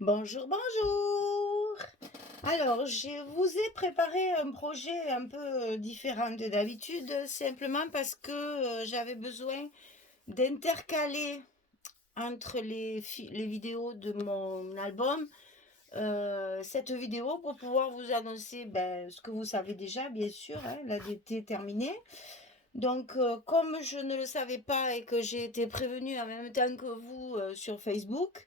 Bonjour, bonjour. Alors, je vous ai préparé un projet un peu différent de d'habitude, simplement parce que j'avais besoin d'intercaler entre les vidéos de mon album cette vidéo pour pouvoir vous annoncer ce que vous savez déjà, bien sûr, hein, l'été terminé. Donc, comme je ne le savais pas et que j'ai été prévenue en même temps que vous sur Facebook,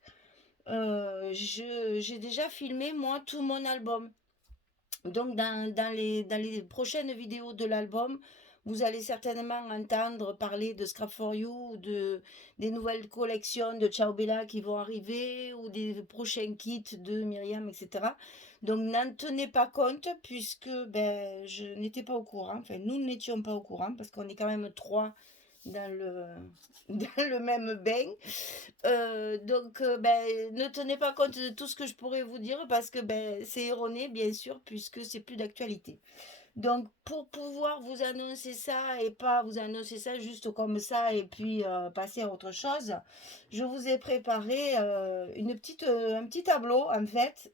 j'ai déjà filmé moi tout mon album. Donc dans les prochaines vidéos de l'album, vous allez certainement entendre parler de Scrap for You, des nouvelles collections de Ciao Bella qui vont arriver, ou des prochains kits de Myriam, etc. Donc n'en tenez pas compte puisque je n'étais pas au courant, enfin nous n'étions pas au courant parce qu'on est quand même trois dans le, dans le même bain. Donc, ne tenez pas compte de tout ce que je pourrais vous dire parce que c'est erroné, bien sûr, puisque c'est plus d'actualité. Donc, pour pouvoir vous annoncer ça et pas vous annoncer ça juste comme ça et puis passer à autre chose, je vous ai préparé un petit tableau en fait.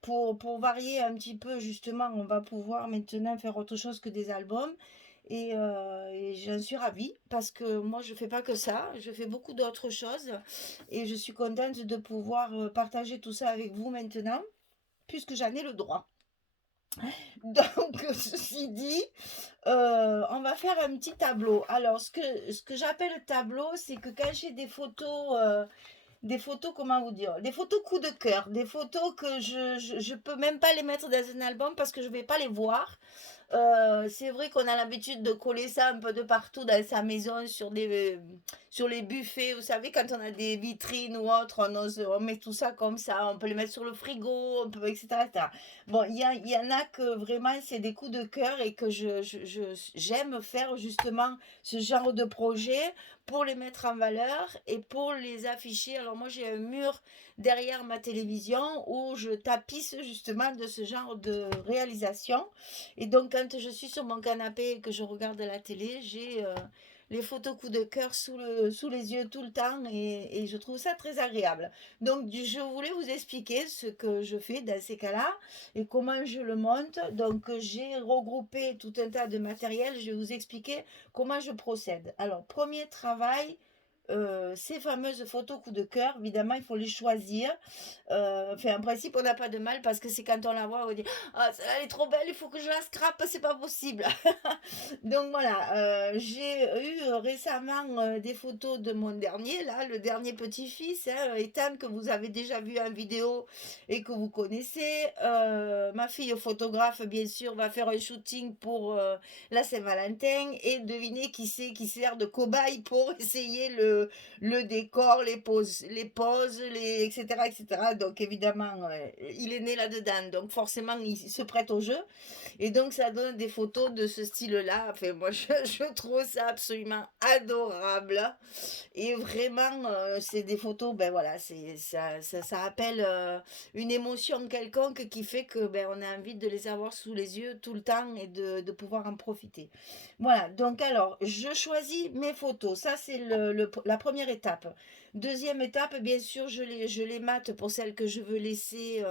Pour varier un petit peu, justement, on va pouvoir maintenant faire autre chose que des albums. Et j'en suis ravie parce que moi, je fais pas que ça, je fais beaucoup d'autres choses. Et je suis contente de pouvoir partager tout ça avec vous maintenant, puisque j'en ai le droit. Donc, ceci dit, on va faire un petit tableau. Alors, ce que j'appelle tableau, c'est que quand j'ai des photos, comment vous dire, des photos coup de cœur, des photos que je peux même pas les mettre dans un album parce que je vais pas les voir. C'est vrai qu'on a l'habitude de coller ça un peu de partout dans sa maison sur les buffets. Vous savez, quand on a des vitrines ou autre, on met tout ça comme ça. On peut les mettre sur le frigo, etc., etc. Bon, il y en a que vraiment, c'est des coups de cœur et que j'aime faire justement ce genre de projet pour les mettre en valeur et pour les afficher. Alors moi, j'ai un mur derrière ma télévision où je tapisse justement de ce genre de réalisation. Et donc, quand je suis sur mon canapé et que je regarde la télé, j'ai les photos coup de cœur sous les yeux tout le temps et je trouve ça très agréable. Donc, je voulais vous expliquer ce que je fais dans ces cas-là et comment je le monte. Donc, j'ai regroupé tout un tas de matériel. Je vais vous expliquer comment je procède. Alors, premier travail, ces fameuses photos coup de cœur, évidemment, il faut les choisir. Enfin, en principe, on n'a pas de mal parce que c'est quand on la voit, on dit ah, celle-là, elle est trop belle, il faut que je la scrape, c'est pas possible. Donc voilà, j'ai eu récemment des photos de mon dernier, là, le dernier petit-fils, hein, Ethan, que vous avez déjà vu en vidéo et que vous connaissez. Ma fille photographe, bien sûr, va faire un shooting pour la Saint-Valentin et devinez qui c'est qui sert de cobaye pour essayer le décor, etc., etc. Donc évidemment, il est né là-dedans, donc forcément, il se prête au jeu. Et donc, ça donne des photos de ce style-là. Enfin, moi, je trouve ça absolument adorable. Et vraiment, c'est des photos, ben voilà, ça appelle une émotion quelconque qui fait que on a envie de les avoir sous les yeux tout le temps et de pouvoir en profiter. Voilà, donc alors, je choisis mes photos. Ça, c'est la première étape. Deuxième étape, bien sûr, je les mate pour celles que je veux laisser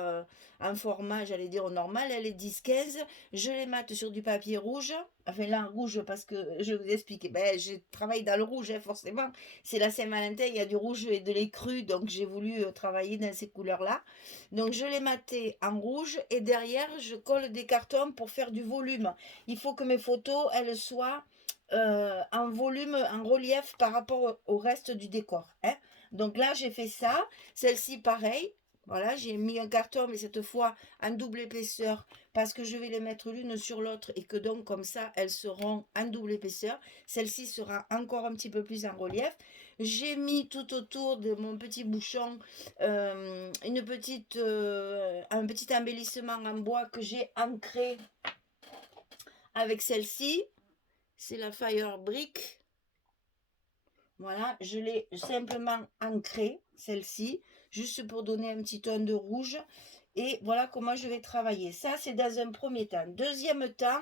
en format, j'allais dire normal, elle est 10-15. Je les mate sur du papier rouge. Enfin, là, rouge, parce que je vais vous expliquer. Je travaille dans le rouge, hein, forcément. C'est la Saint-Valentin, il y a du rouge et de l'écru, donc j'ai voulu travailler dans ces couleurs-là. Donc, je les matais en rouge et derrière, je colle des cartons pour faire du volume. Il faut que mes photos, elles soient en volume, en relief par rapport au reste du décor, hein. Donc là, j'ai fait ça. Celle-ci, pareil. Voilà, j'ai mis un carton, mais cette fois en double épaisseur, parce que je vais les mettre l'une sur l'autre et que donc, comme ça, elles seront en double épaisseur. Celle-ci sera encore un petit peu plus en relief. J'ai mis tout autour de mon petit bouchon un petit embellissement en bois que j'ai ancré avec celle-ci. C'est la Fire Brick. Voilà, je l'ai simplement ancrée, celle-ci, juste pour donner un petit ton de rouge. Et voilà comment je vais travailler. Ça, c'est dans un premier temps. Deuxième temps,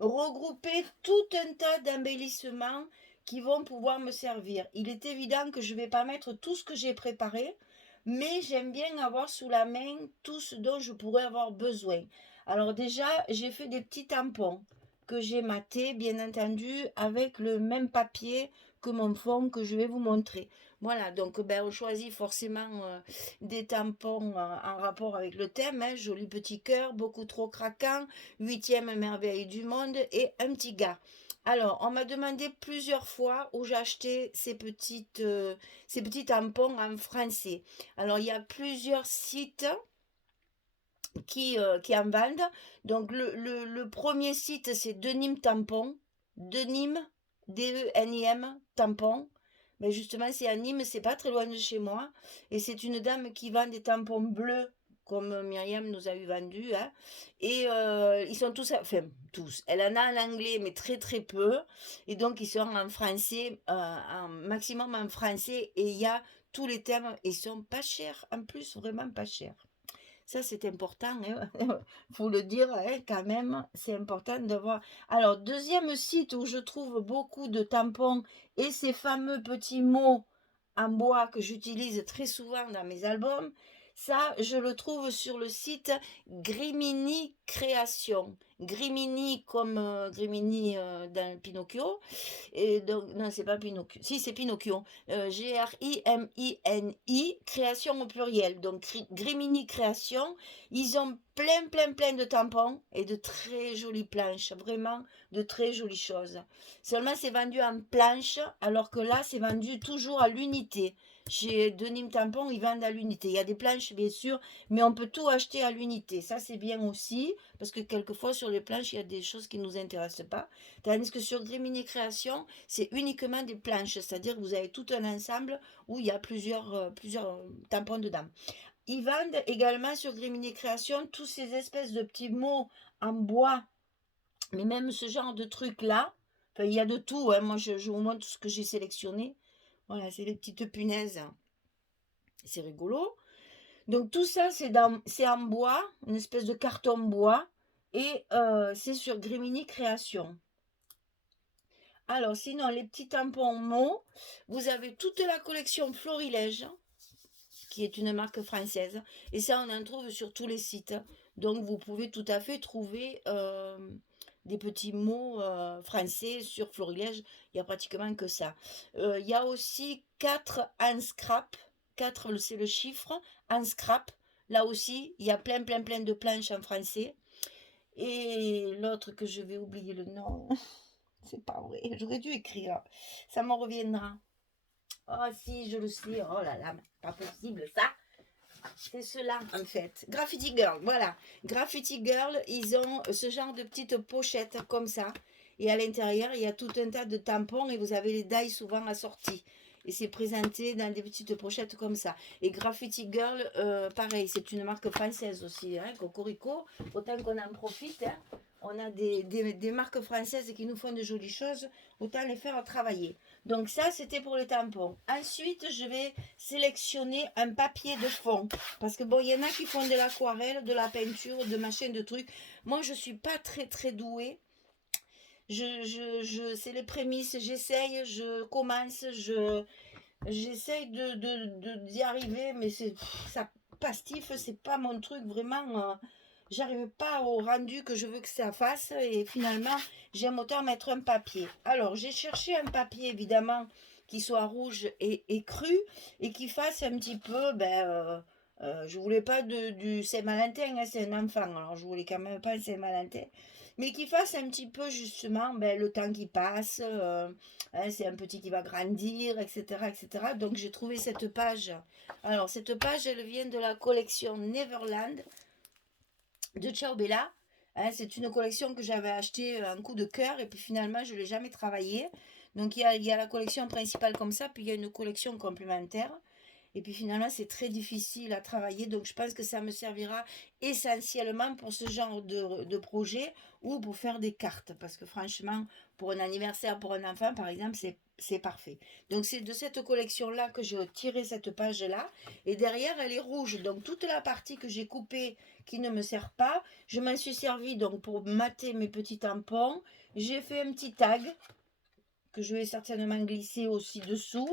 regrouper tout un tas d'embellissements qui vont pouvoir me servir. Il est évident que je ne vais pas mettre tout ce que j'ai préparé mais j'aime bien avoir sous la main tout ce dont je pourrais avoir besoin. Alors déjà, j'ai fait des petits tampons que j'ai matés, bien entendu, avec le même papier que mon fond que je vais vous montrer. Voilà, donc ben, on choisit forcément des tampons en rapport avec le thème, hein, joli petit cœur, beaucoup trop craquant, huitième merveille du monde et un petit gars. Alors, on m'a demandé plusieurs fois où j'achetais ces petits tampons en français. Alors, il y a plusieurs sites qui en vendent. Donc, le premier site, c'est Denim Tampon. Denim, D-E-N-I-M, Tampon. Mais justement, c'est à Nîmes, c'est pas très loin de chez moi. Et c'est une dame qui vend des tampons bleus, comme Myriam nous a eu vendu. Hein. Et ils sont tous, enfin, tous. Elle en a en anglais, mais très très peu. Et donc, ils sont en français, en maximum en français. Et il y a tous les thèmes. Ils sont pas chers, en plus, vraiment pas chers. Ça, c'est important, hein. Faut le dire, hein, quand même, c'est important de voir. Alors, deuxième site où je trouve beaucoup de tampons et ces fameux petits mots en bois que j'utilise très souvent dans mes albums, ça, je le trouve sur le site Grimini Création. Grimini comme Grimini dans Pinocchio. Et donc, non, c'est pas Pinocchio. Si, c'est Pinocchio. Grimini, création au pluriel. Donc, Grimini Création. Ils ont plein de tampons et de très jolies planches. Vraiment, de très jolies choses. Seulement, c'est vendu en planche, alors que là, c'est vendu toujours à l'unité. Chez Denim Tampon, ils vendent à l'unité. Il y a des planches, bien sûr, mais on peut tout acheter à l'unité. Ça, c'est bien aussi, parce que quelquefois, sur les planches, il y a des choses qui ne nous intéressent pas. Tandis que sur Grimini Création, c'est uniquement des planches, c'est-à-dire que vous avez tout un ensemble où il y a plusieurs tampons dedans. Ils vendent également sur Grimini Création tous ces espèces de petits mots en bois, mais même ce genre de trucs-là, enfin, il y a de tout, hein. Moi je vous montre ce que j'ai sélectionné. Voilà, c'est des petites punaises, c'est rigolo. Donc tout ça, c'est en bois, une espèce de carton bois, et c'est sur Grimini Création. Alors, sinon, les petits tampons mots, vous avez toute la collection Florilège, qui est une marque française. Et ça, on en trouve sur tous les sites. Donc, vous pouvez tout à fait trouver des petits mots français sur Florilège. Il n'y a pratiquement que ça. Il y a aussi 4 en scrap. 4, c'est le chiffre. En scrap. Là aussi, il y a plein de planches en français. Et l'autre que je vais oublier le nom. C'est pas vrai, j'aurais dû écrire. Ça m'en reviendra. Oh si, je le sais. Oh là là, pas possible ça. C'est cela en fait. Graffiti Girl, voilà. Graffiti Girl, ils ont ce genre de petites pochettes comme ça. Et à l'intérieur, il y a tout un tas de tampons et vous avez les die souvent assortis. Et c'est présenté dans des petites pochettes comme ça. Et Graffiti Girl, pareil, c'est une marque française aussi, hein, Cocorico. Autant qu'on en profite, hein. On a des marques françaises qui nous font de jolies choses, autant les faire travailler. Donc ça, c'était pour les tampons. Ensuite, je vais sélectionner un papier de fond. Parce que bon, il y en a qui font de l'aquarelle, de la peinture, de machin, de trucs. Moi, je suis pas très douée. C'est les prémices, j'essaye, je commence, j'essaye d'y arriver, mais c'est ça pastif, c'est pas mon truc vraiment. J'arrive pas au rendu que je veux que ça fasse et finalement j'aime autant mettre un papier. Alors j'ai cherché un papier évidemment qui soit rouge et cru et qui fasse un petit peu, je voulais pas du Saint-Valentin, hein, c'est un enfant, alors je voulais quand même pas un Saint-Valentin, mais qui fasse un petit peu justement le temps qui passe, hein, c'est un petit qui va grandir, etc., etc. Donc j'ai trouvé cette page. Alors cette page, elle vient de la collection Neverland de Ciao Bella. Hein, c'est une collection que j'avais achetée un coup de cœur et puis finalement je ne l'ai jamais travaillée. Donc il y a la collection principale comme ça, puis il y a une collection complémentaire. Et puis finalement, c'est très difficile à travailler. Donc je pense que ça me servira essentiellement pour ce genre de projet ou pour faire des cartes. Parce que franchement, pour un anniversaire, pour un enfant, par exemple, c'est parfait. Donc c'est de cette collection-là que j'ai tiré cette page-là. Et derrière, elle est rouge. Donc toute la partie que j'ai coupée qui ne me sert pas, je m'en suis servi donc pour mater mes petits tampons. J'ai fait un petit tag que je vais certainement glisser aussi dessous.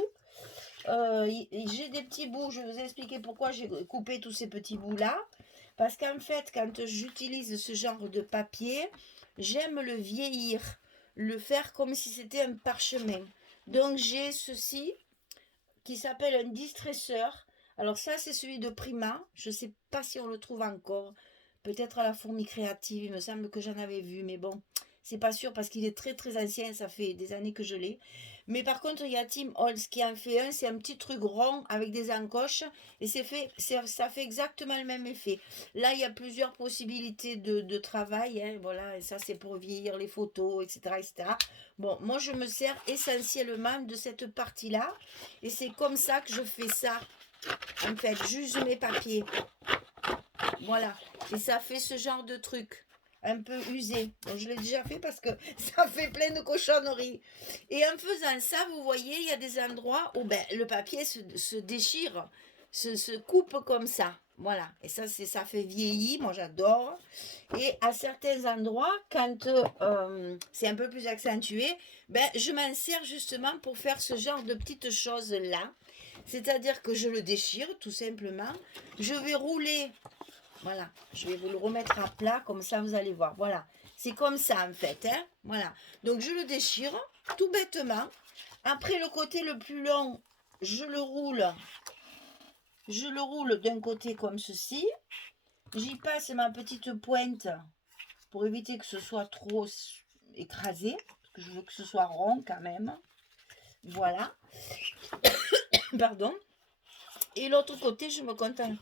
J'ai des petits bouts, je vais vous expliquer pourquoi j'ai coupé tous ces petits bouts-là. Parce qu'en fait, quand j'utilise ce genre de papier, j'aime le vieillir, le faire comme si c'était un parchemin. Donc j'ai ceci qui s'appelle un distresseur. Alors ça, c'est celui de Prima. Je ne sais pas si on le trouve encore. Peut-être à la Fourmi Créative, il me semble que j'en avais vu, mais bon, c'est pas sûr parce qu'il est très très ancien, ça fait des années que je l'ai. Mais par contre, il y a Tim Holtz qui en fait un, c'est un petit truc rond avec des encoches et ça fait exactement le même effet. Là, il y a plusieurs possibilités de travail, hein, voilà, et ça c'est pour vieillir les photos, etc., etc. Bon, moi je me sers essentiellement de cette partie-là et c'est comme ça que je fais ça. En fait, j'use mes papiers. Voilà. Et ça fait ce genre de truc. Un peu usé. Bon, je l'ai déjà fait parce que ça fait plein de cochonneries. Et en faisant ça, vous voyez, il y a des endroits où ben, le papier se déchire, se coupe comme ça. Voilà. Et ça fait vieillir. Moi, j'adore. Et à certains endroits, quand c'est un peu plus accentué, ben, je m'en sers justement pour faire ce genre de petites choses-là. C'est-à-dire que je le déchire, tout simplement. Je vais rouler. Voilà, je vais vous le remettre à plat, comme ça vous allez voir. Voilà, c'est comme ça en fait. Hein. Voilà, donc je le déchire tout bêtement. Après le côté le plus long, je le roule. Je le roule d'un côté comme ceci. J'y passe ma petite pointe pour éviter que ce soit trop écrasé. Parce que je veux que ce soit rond quand même. Voilà. Pardon. Et l'autre côté, je me contente.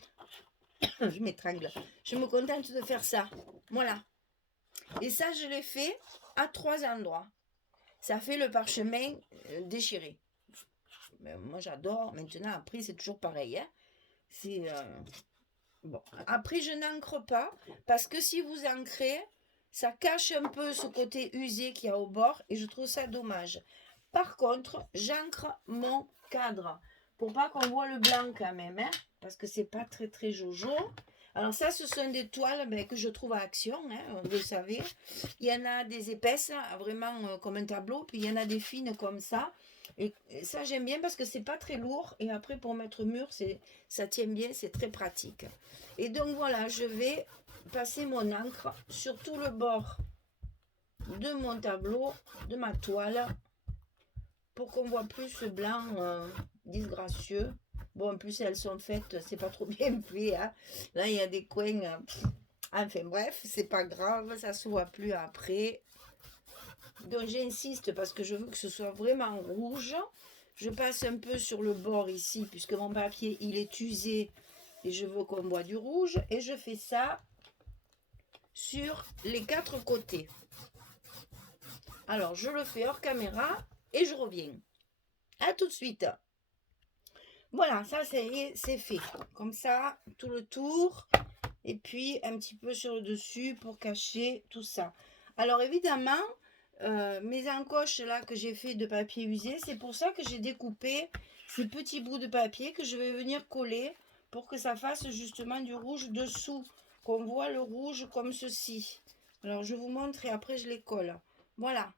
Je m'étrangle. Je me contente de faire ça. Voilà. Et ça, je l'ai fait à 3 endroits. Ça fait le parchemin déchiré. Mais moi, j'adore. Maintenant, après, c'est toujours pareil. Hein. C'est bon. Après, je n'encre pas parce que si vous ancrez, ça cache un peu ce côté usé qu'il y a au bord et je trouve ça dommage. Par contre, j'ancre mon cadre pour pas qu'on voit le blanc quand même, hein, parce que c'est pas très très jojo. Alors ça, ce sont des toiles que je trouve à Action, hein, vous le savez. Il y en a des épaisses, vraiment comme un tableau, puis il y en a des fines comme ça. Et ça, j'aime bien parce que c'est pas très lourd. Et après, pour mettre mur, ça tient bien, c'est très pratique. Et donc voilà, je vais passer mon encre sur tout le bord de mon tableau, de ma toile, pour qu'on voit plus ce blanc disgracieux. Bon, en plus, elles sont faites, c'est pas trop bien fait. Hein. Là, il y a des coins. Enfin, bref, c'est pas grave, ça se voit plus après. Donc, j'insiste parce que je veux que ce soit vraiment rouge. Je passe un peu sur le bord ici, puisque mon papier, il est usé. Et je veux qu'on voit du rouge. Et je fais ça sur les 4 côtés. Alors, je le fais hors caméra et je reviens. À tout de suite. Voilà, ça c'est fait. Comme ça, tout le tour. Et puis un petit peu sur le dessus pour cacher tout ça. Alors évidemment, mes encoches là que j'ai fait de papier usé, c'est pour ça que j'ai découpé ces petits bouts de papier que je vais venir coller pour que ça fasse justement du rouge dessous. Qu'on voit le rouge comme ceci. Alors je vous montre et après je les colle. Voilà.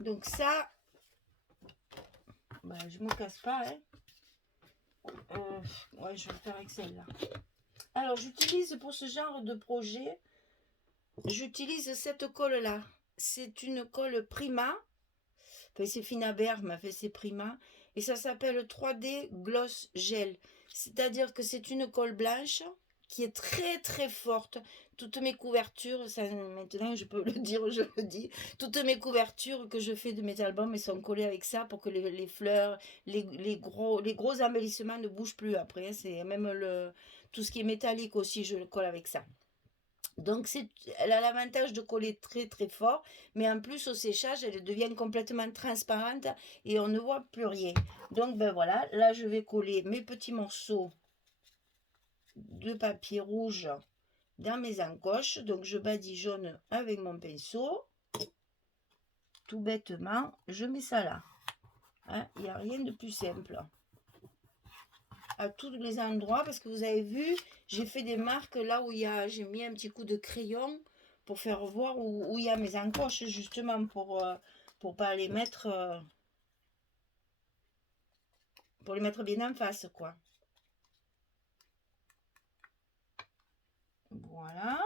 Donc ça, bah, je me casse pas. Hein. Ouais, je vais faire avec celle-là. Alors, j'utilise pour ce genre de projet, j'utilise cette colle-là. C'est une colle Prima. Enfin, c'est Finaber, mais fait c'est Prima. Et ça s'appelle 3D Gloss Gel. C'est-à-dire que c'est une colle blanche qui est très très forte. Toutes mes couvertures, ça, maintenant je peux le dire, je le dis, toutes mes couvertures que je fais de mes albums, elles sont collées avec ça pour que les fleurs, les gros embellissements ne bougent plus après. C'est même tout ce qui est métallique aussi, je le colle avec ça. Donc elle a l'avantage de coller très très fort, mais en plus au séchage, elle devient complètement transparente et on ne voit plus rien. Donc ben voilà, là je vais coller mes petits morceaux de papier rouge dans mes encoches. Donc je badigeonne avec mon pinceau. Tout bêtement, je mets ça là. Hein, il n'y a rien de plus simple. À tous les endroits, parce que vous avez vu, j'ai fait des marques là où j'ai mis un petit coup de crayon pour faire voir où il y a mes encoches, justement, pour pas les mettre pour les mettre bien en face, quoi. Voilà.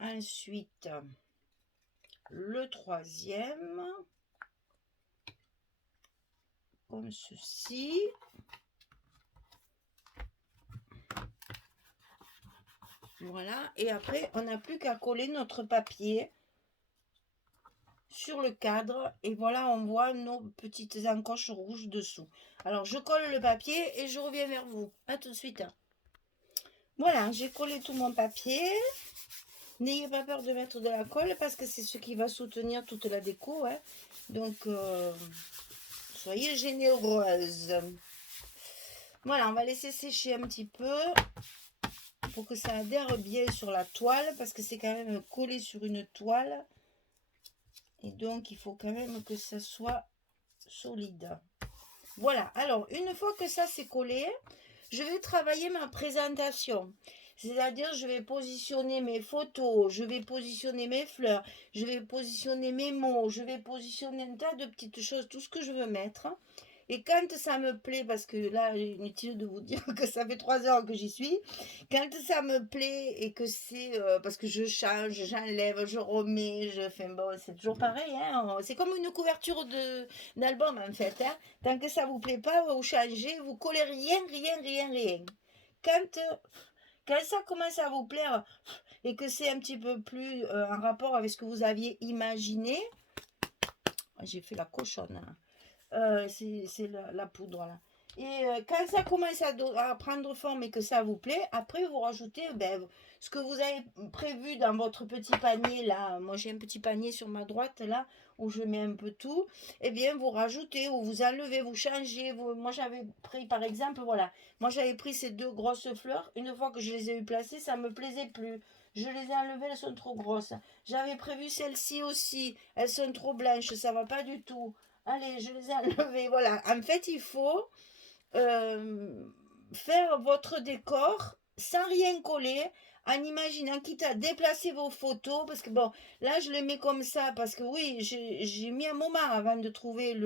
Ensuite, le troisième, comme ceci. Voilà. Et après, on n'a plus qu'à coller notre papier sur le cadre. Et voilà, on voit nos petites encoches rouges dessous. Alors, je colle le papier et je reviens vers vous. À tout de suite. Voilà, j'ai collé tout mon papier. N'ayez pas peur de mettre de la colle parce que c'est ce qui va soutenir toute la déco. Hein. Donc, soyez généreuse. Voilà, on va laisser sécher un petit peu pour que ça adhère bien sur la toile parce que c'est quand même collé sur une toile. Et donc, il faut quand même que ça soit solide. Voilà, alors, une fois que ça c'est collé, je vais travailler ma présentation. C'est-à-dire, je vais positionner mes photos, je vais positionner mes fleurs, je vais positionner mes mots, je vais positionner un tas de petites choses, tout ce que je veux mettre. Et quand ça me plaît, parce que là, inutile de vous dire que ça fait 3 heures que j'y suis, quand ça me plaît et que c'est parce que je change, j'enlève, je remets, je fais bon, c'est toujours pareil, hein, c'est comme une couverture d'album en fait. Hein. Tant que ça vous plaît pas, vous changez, vous collez rien. Quand ça commence à vous plaire et que c'est un petit peu plus en rapport avec ce que vous aviez imaginé, j'ai fait la cochonne. Hein. C'est la poudre là. Et quand ça commence à prendre forme et que ça vous plaît, après vous rajoutez ce que vous avez prévu dans votre petit panier là. Moi j'ai un petit panier sur ma droite là où je mets un peu tout. Et bien vous rajoutez ou vous enlevez, vous changez. Moi j'avais pris par exemple, voilà. Moi j'avais pris ces 2 grosses fleurs. Une fois que je les ai eu placées, ça me plaisait plus. Je les ai enlevées, elles sont trop grosses. J'avais prévu celles-ci aussi. Elles sont trop blanches, ça va pas du tout. Allez, je les ai enlevés. Voilà. En fait, il faut faire votre décor sans rien coller, en imaginant, quitte à déplacer vos photos, parce que bon, là, je les mets comme ça, parce que oui, j'ai mis un moment avant de trouver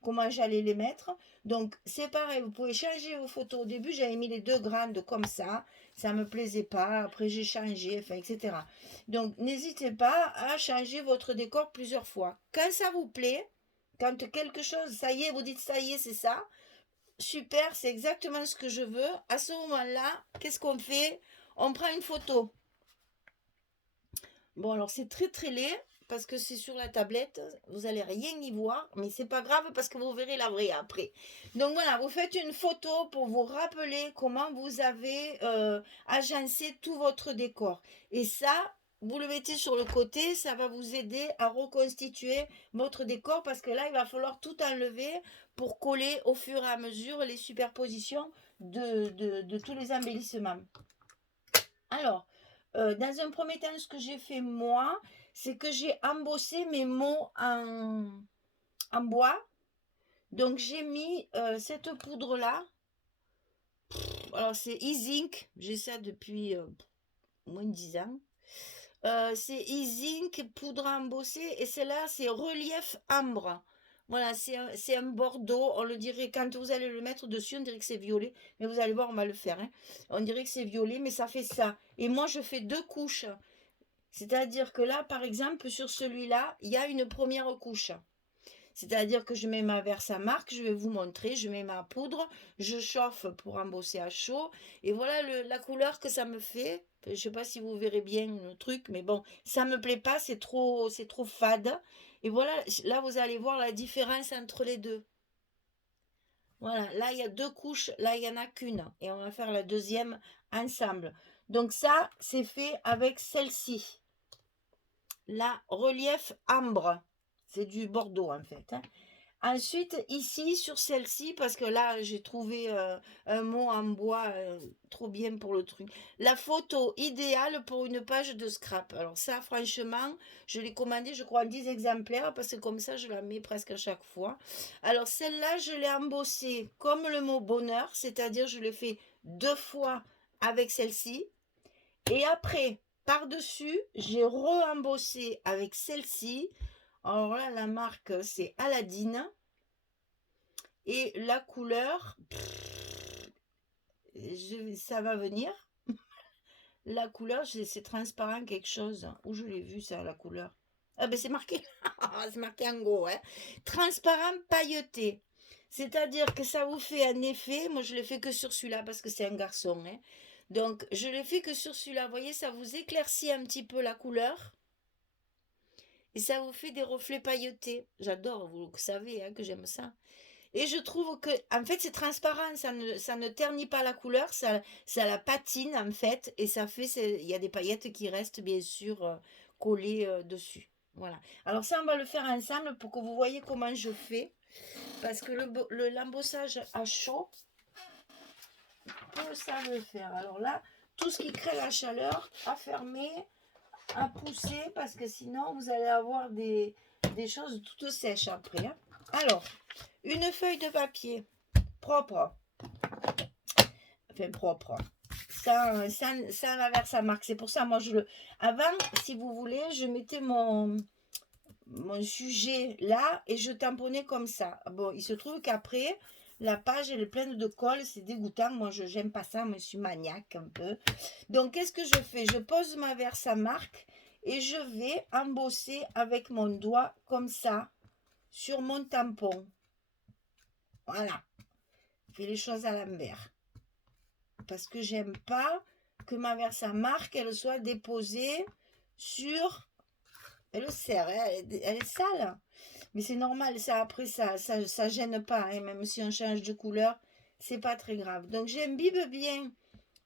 comment j'allais les mettre. Donc, c'est pareil, vous pouvez changer vos photos. Au début, j'avais mis les 2 grandes comme ça me plaisait pas. Après, j'ai changé, enfin, etc. Donc, n'hésitez pas à changer votre décor plusieurs fois. Quand ça vous plaît, quand quelque chose, ça y est, vous dites ça y est, c'est ça. Super, c'est exactement ce que je veux. À ce moment-là, qu'est-ce qu'on fait? On prend une photo. Bon, alors c'est très laid parce que c'est sur la tablette. Vous allez rien y voir, mais c'est pas grave parce que vous verrez la vraie après. Donc voilà, vous faites une photo pour vous rappeler comment vous avez agencé tout votre décor. Et ça, vous le mettez sur le côté, ça va vous aider à reconstituer votre décor parce que là, il va falloir tout enlever pour coller au fur et à mesure les superpositions de tous les embellissements. Alors, dans un premier temps, ce que j'ai fait moi, c'est que j'ai embossé mes mots en bois. Donc, j'ai mis cette poudre-là. Alors, c'est E-Zinc. J'ai ça depuis moins de 10 ans. C'est E-Zinc, poudre embossée. Et celle-là, c'est Relief Ambre. Voilà, c'est un bordeaux. On le dirait, quand vous allez le mettre dessus, on dirait que c'est violet. Mais vous allez voir, on va le faire. Hein. On dirait que c'est violet, mais ça fait ça. Et moi, je fais 2 couches. C'est-à-dire que là, par exemple, sur celui-là, il y a une première couche. C'est-à-dire que je mets ma Versamark, je vais vous montrer, je mets ma poudre, je chauffe pour embosser à chaud. Et voilà la couleur que ça me fait. Je ne sais pas si vous verrez bien le truc, mais bon, ça ne me plaît pas, c'est trop fade. Et voilà, là, vous allez voir la différence entre les deux. Voilà, là, il y a 2 couches, là, il n'y en a qu'une. Et on va faire la deuxième ensemble. Donc ça, c'est fait avec celle-ci. La Relief Ambre. C'est du Bordeaux, en fait. Hein. Ensuite, ici, sur celle-ci, parce que là, j'ai trouvé un mot en bois trop bien pour le truc. La photo idéale pour une page de scrap. Alors ça, franchement, je l'ai commandé, je crois, en 10 exemplaires, parce que comme ça, je la mets presque à chaque fois. Alors celle-là, je l'ai embossée comme le mot bonheur, c'est-à-dire je l'ai fait 2 fois avec celle-ci. Et après, par-dessus, j'ai re-embossé avec celle-ci. Alors là, la marque, c'est Aladdin. Et la couleur, ça va venir. La couleur, c'est transparent quelque chose. Où je l'ai vu ça, la couleur? Ah ben c'est marqué, c'est marqué en gros, hein. Transparent pailleté. C'est-à-dire que ça vous fait un effet, moi je le fais que sur celui-là parce que c'est un garçon, hein. Donc je le fais que sur celui-là, vous voyez, ça vous éclaircit un petit peu la couleur et ça vous fait des reflets pailletés. J'adore, vous le savez, hein, que j'aime ça. Et je trouve que, en fait, c'est transparent, ça ne ternit pas la couleur, ça la patine, en fait, et ça fait, il y a des paillettes qui restent, bien sûr, collées dessus. Voilà. Alors ça, on va le faire ensemble pour que vous voyez comment je fais, parce que l'embossage à chaud, peu ça le faire. Alors là, tout ce qui crée la chaleur, à fermer, à pousser, parce que sinon, vous allez avoir des choses toutes sèches après, hein. Alors, une feuille de papier propre, enfin propre, sans la verse à marque. C'est pour ça, moi, avant, si vous voulez, je mettais mon sujet là et je tamponnais comme ça. Bon, il se trouve qu'après, la page, elle est pleine de colle, c'est dégoûtant. Moi, je n'aime pas ça, moi, je suis maniaque un peu. Donc, qu'est-ce que je fais? Je pose ma verse à marque et je vais embosser avec mon doigt comme ça sur mon tampon. Voilà. Je fais les choses à l'envers. Parce que j'aime pas que ma verse à marque, elle soit déposée sur... Elle sert, hein, elle est sale. Mais c'est normal, ça après, ça gêne pas. Hein, même si on change de couleur, c'est pas très grave. Donc j'imbibe bien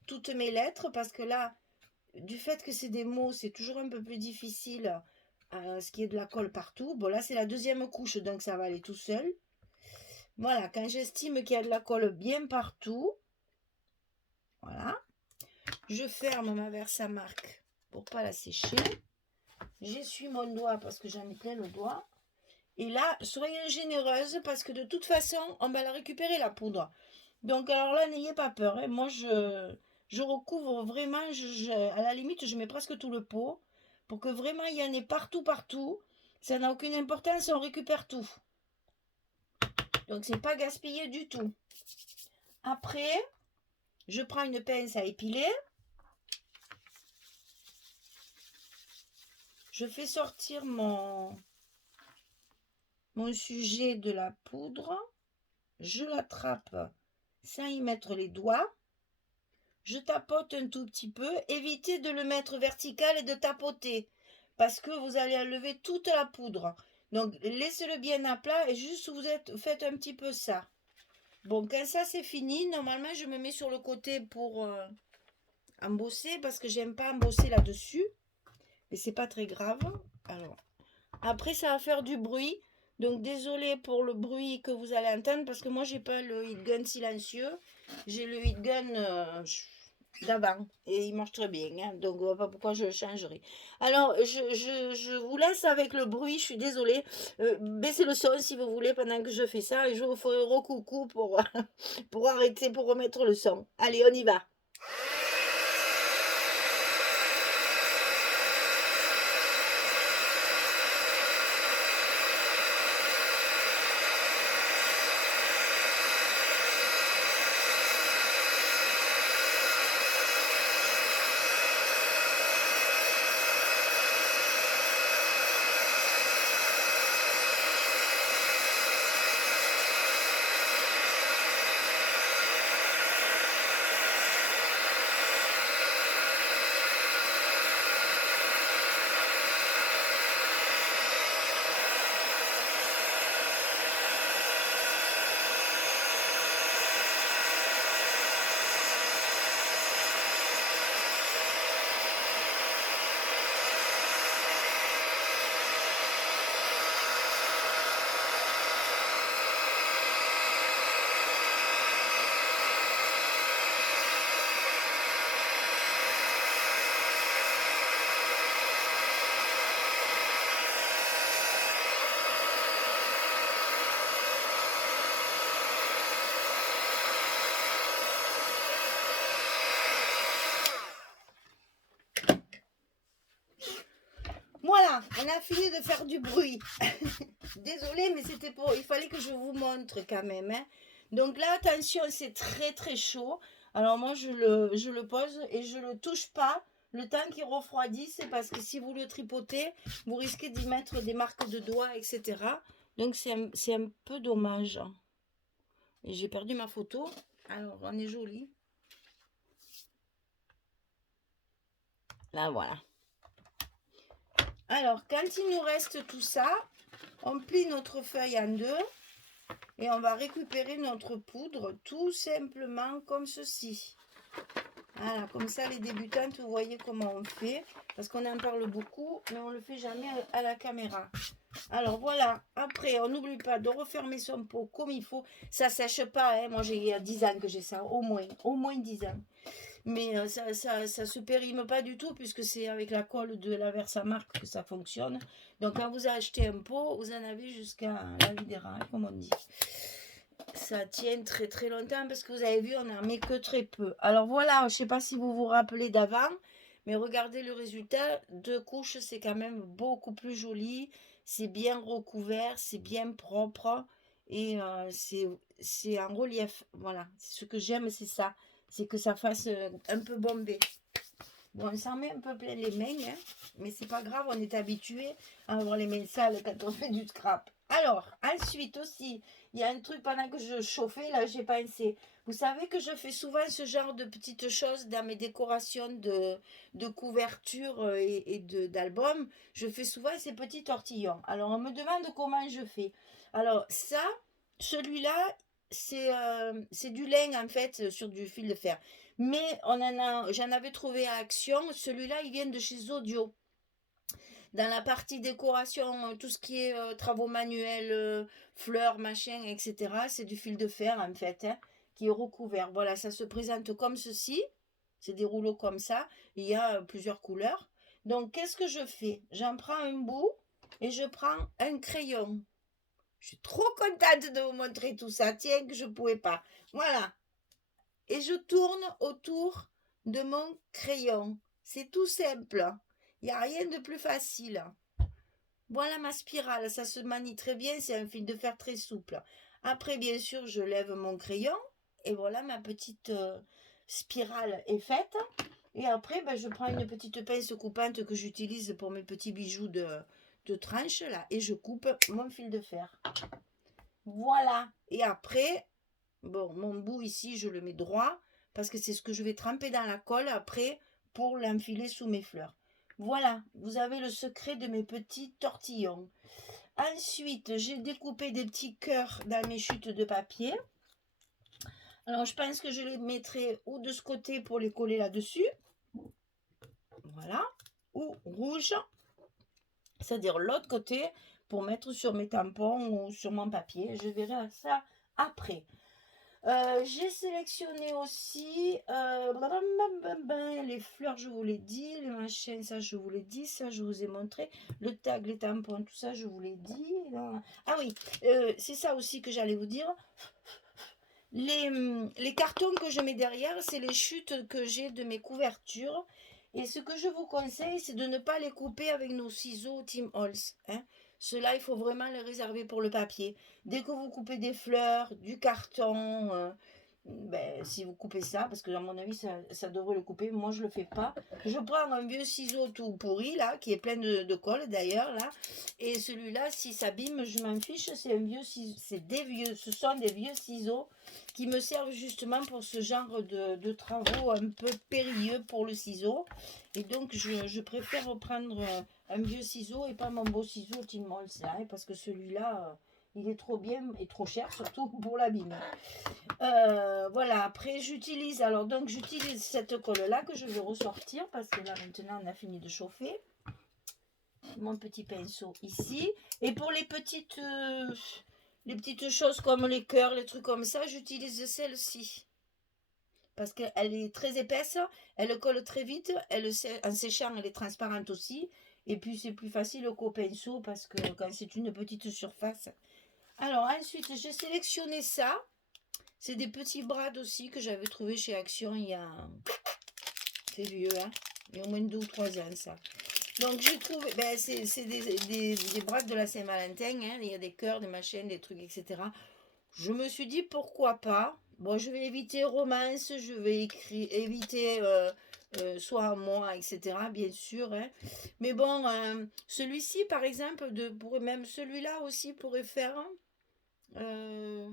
toutes mes lettres parce que là, du fait que c'est des mots, c'est toujours un peu plus difficile ce qui est de la colle partout. Bon, là, c'est la deuxième couche, donc ça va aller tout seul. Voilà, quand j'estime qu'il y a de la colle bien partout, voilà, je ferme ma verse à marque pour pas la sécher. J'essuie mon doigt parce que j'en ai plein le doigt. Et là, soyez généreuse parce que de toute façon, on va la récupérer la poudre. Donc alors là, n'ayez pas peur, hein. Moi, je recouvre vraiment, à la limite, je mets presque tout le pot pour que vraiment il y en ait partout, partout. Ça n'a aucune importance, on récupère tout. Donc c'est pas gaspillé du tout. Après, je prends une pince à épiler. Je fais sortir mon sujet de la poudre. Je l'attrape sans y mettre les doigts. Je tapote un tout petit peu. Évitez de le mettre vertical et de tapoter parce que vous allez enlever toute la poudre. Donc laissez-le bien à plat et juste faites un petit peu ça. Bon, quand ça c'est fini, normalement je me mets sur le côté pour embosser parce que j'aime pas embosser là-dessus. Mais c'est pas très grave. Alors, après ça va faire du bruit. Donc désolé pour le bruit que vous allez entendre parce que moi j'ai pas le heat gun silencieux. J'ai le heat gun d'avant et il marche très bien, hein, donc pas pourquoi je le changerai. Alors je vous laisse avec le bruit, je suis désolée. Baissez le son si vous voulez pendant que je fais ça et je vous ferai recoucou pour, pour arrêter, pour remettre le son. Allez, on y va. Voilà, on a fini de faire du bruit. Désolée, mais c'était pour... Il fallait que je vous montre quand même. Hein. Donc là, attention, c'est très très chaud. Alors moi, je le pose et je le touche pas. Le temps qu'il refroidisse, c'est parce que si vous le tripotez, vous risquez d'y mettre des marques de doigts, etc. Donc c'est un peu dommage. Et j'ai perdu ma photo. Alors, on est joli. Là, voilà. Alors, quand il nous reste tout ça, on plie notre feuille en deux et on va récupérer notre poudre tout simplement comme ceci. Voilà, comme ça les débutantes, vous voyez comment on fait, parce qu'on en parle beaucoup, mais on ne le fait jamais à la caméra. Alors voilà, après on n'oublie pas de refermer son pot comme il faut. Ça sèche pas, hein. Moi j'ai 10 ans que j'ai ça, au moins 10 ans. Mais ça se périme pas du tout puisque c'est avec la colle de la Versamark que ça fonctionne. Donc quand vous achetez un pot, vous en avez jusqu'à la vie des rats, comme on dit. Ça tient très très longtemps parce que vous avez vu, on n'en met que très peu. Alors voilà, je ne sais pas si vous vous rappelez d'avant, mais regardez le résultat. 2 couches, c'est quand même beaucoup plus joli. C'est bien recouvert, c'est bien propre et c'est en relief. Voilà, ce que j'aime, c'est ça. C'est que ça fasse un peu bombé. Bon, on s'en met un peu plein les mains, hein, mais c'est pas grave, on est habitué à avoir les mains sales quand on fait du scrap. Alors, ensuite aussi, il y a un truc pendant que je chauffais, là, j'ai pensé. Vous savez que je fais souvent ce genre de petites choses dans mes décorations de couverture et d'albums. Je fais souvent ces petits tortillons. Alors, on me demande comment je fais. Alors, ça, celui-là, c'est du lin, en fait, sur du fil de fer. Mais j'en avais trouvé à Action. Celui-là, il vient de chez Audio. Dans la partie décoration, tout ce qui est travaux manuels, fleurs, machin, etc., c'est du fil de fer en fait, hein, qui est recouvert. Voilà, ça se présente comme ceci. C'est des rouleaux comme ça. Il y a plusieurs couleurs. Donc, qu'est-ce que je fais? J'en prends un bout et je prends un crayon. Je suis trop contente de vous montrer tout ça. Tiens, que je ne pouvais pas. Voilà. Et je tourne autour de mon crayon. C'est tout simple. Il n'y a rien de plus facile. Voilà ma spirale, ça se manie très bien, c'est un fil de fer très souple. Après, bien sûr, je lève mon crayon et voilà ma petite spirale est faite. Et après, ben, je prends une petite pince coupante que j'utilise pour mes petits bijoux de tranche là et je coupe mon fil de fer. Voilà. Et après, bon, mon bout ici, je le mets droit parce que c'est ce que je vais tremper dans la colle après pour l'enfiler sous mes fleurs. Voilà, vous avez le secret de mes petits tortillons. Ensuite, j'ai découpé des petits cœurs dans mes chutes de papier. Alors, je pense que je les mettrai ou de ce côté pour les coller là-dessus. Voilà. Ou rouge, c'est-à-dire l'autre côté pour mettre sur mes tampons ou sur mon papier. Je verrai ça après. J'ai sélectionné aussi les fleurs, je vous l'ai dit, les machins, ça je vous l'ai dit, ça je vous ai montré, le tag, les tampons, tout ça je vous l'ai dit. Ah oui, c'est ça aussi que j'allais vous dire. Les cartons que je mets derrière, c'est les chutes que j'ai de mes couvertures. Et ce que je vous conseille, c'est de ne pas les couper avec nos ciseaux Tim Holtz. Hein. Ceux-là, il faut vraiment les réserver pour le papier. Dès que vous coupez des fleurs, du carton, ben, si vous coupez ça, parce que à mon avis, ça devrait le couper. Moi, je ne le fais pas. Je prends un vieux ciseau tout pourri, là, qui est plein de colle, d'ailleurs, là. Et celui-là, si ça abîme, je m'en fiche. C'est un vieux ciseau. Ce sont des vieux ciseaux qui me servent justement pour ce genre de travaux un peu périlleux pour le ciseau. Et donc, je préfère prendre un vieux ciseau et pas mon beau ciseau Tim Holtz, là, parce que celui-là, il est trop bien et trop cher, surtout pour l'abîmer. Voilà, après j'utilise cette colle-là que je vais ressortir parce que là, maintenant, on a fini de chauffer. Mon petit pinceau ici. Et pour les petites choses comme les cœurs, les trucs comme ça, j'utilise celle-ci. Parce qu'elle est très épaisse, elle colle très vite, en séchant, elle est transparente aussi. Et puis, c'est plus facile qu'au pinceau parce que quand c'est une petite surface. Alors, ensuite, j'ai sélectionné ça. C'est des petits brades aussi que j'avais trouvé chez Action il y a... C'est vieux, hein. Il y a au moins 2 ou 3 ans, ça. Donc j'ai trouvé, ben, c'est des braques de la Saint-Valentin, hein, il y a des cœurs, des machines, des trucs, etc. Je me suis dit pourquoi pas. Bon, je vais éviter romance, je vais éviter soit moi, etc. Bien sûr, hein. Mais bon, celui-ci, par exemple, même celui-là aussi pourrait faire. euh,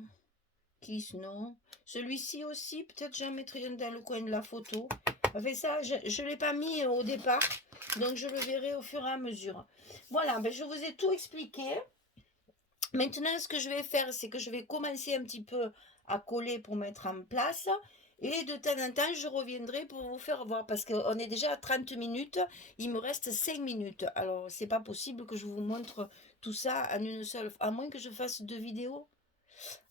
Kiss, non. Celui-ci aussi, peut-être j'en mettrai un dans le coin de la photo. Enfin, ça, je ne l'ai pas mis au départ, donc je le verrai au fur et à mesure. Voilà, ben, je vous ai tout expliqué. Maintenant, ce que je vais faire, c'est que je vais commencer un petit peu à coller pour mettre en place. Et de temps en temps, je reviendrai pour vous faire voir. Parce qu'on est déjà à 30 minutes. Il me reste 5 minutes. Alors, c'est pas possible que je vous montre tout ça en une seule. À moins que je fasse 2 vidéos.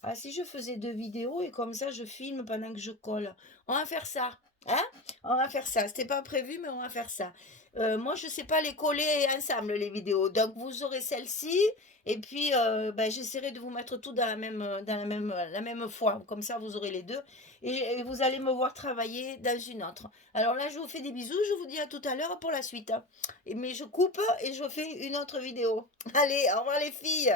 Ah, si je faisais 2 vidéos et comme ça, je filme pendant que je colle. On va faire ça. Hein? On va faire ça. C'était pas prévu, mais on va faire ça. Moi, je sais pas les coller ensemble, les vidéos. Donc, vous aurez celle-ci. Et puis, ben, j'essaierai de vous mettre tout la même fois. Comme ça, vous aurez les deux. Et vous allez me voir travailler dans une autre. Alors là, je vous fais des bisous. Je vous dis à tout à l'heure pour la suite. Mais je coupe et je fais une autre vidéo. Allez, au revoir les filles.